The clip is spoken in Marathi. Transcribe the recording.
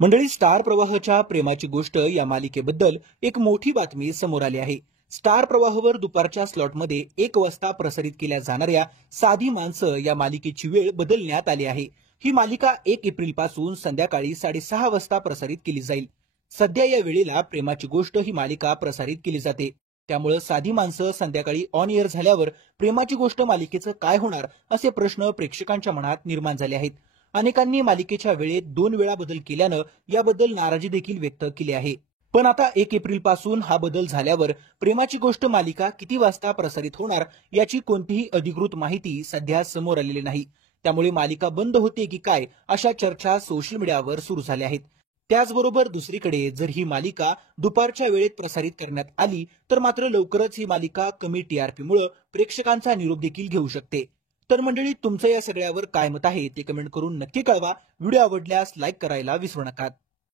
मंडळी, स्टार प्रवाहच्या प्रेमाची गोष्ट या मालिकेबद्दल एक मोठी बातमी समोर आली आहे। स्टार प्रवाहवर दुपारच्या स्लॉटमध्ये 1 वाजता प्रसारित केल्या जाणाऱ्या साधी माणसं या मालिकेची वेळ बदलण्यात आली आहे। ही मालिका 1 एप्रिल पासून संध्याकाळी 6:30 वाजता प्रसारित केली जाईल। सध्या या वेळेला प्रेमाची गोष्ट ही मालिका प्रसारित केली जाते। त्यामुळे साधी माणसं संध्याकाळी ऑन एअर झाल्यावर प्रेमाची गोष्ट मालिकेचं काय होणार असे प्रश्न प्रेक्षकांच्या मनात निर्माण झाले आहेत। अनेकांनी मालिकेच्या वेळेत 2 वेळा बदल केल्यानं याबद्दल नाराजी देखील व्यक्त केली आहे। पण आता 1 एप्रिल पासून हा बदल झाल्यावर प्रेमाची गोष्ट मालिका किती वाजता प्रसारित होणार याची कोणतीही अधिकृत माहिती सध्या समोर आलेली नाही। त्यामुळे मालिका बंद होते की काय अशा चर्चा सोशल मीडियावर सुरू झाल्या आहेत। त्याचबरोबर दुसरीकडे जर ही मालिका दुपारच्या वेळेत प्रसारित करण्यात आली तर मात्र लवकरच ही मालिका कमी टीआरपीमुळे प्रेक्षकांचा निरोप देखील घेऊ शकते। तर मंडळी, तुमचं या सगळ्यावर काय मत आहे ते कमेंट करून नक्की कळवा। व्हिडिओ आवडल्यास लाईक करायला विसरू नका।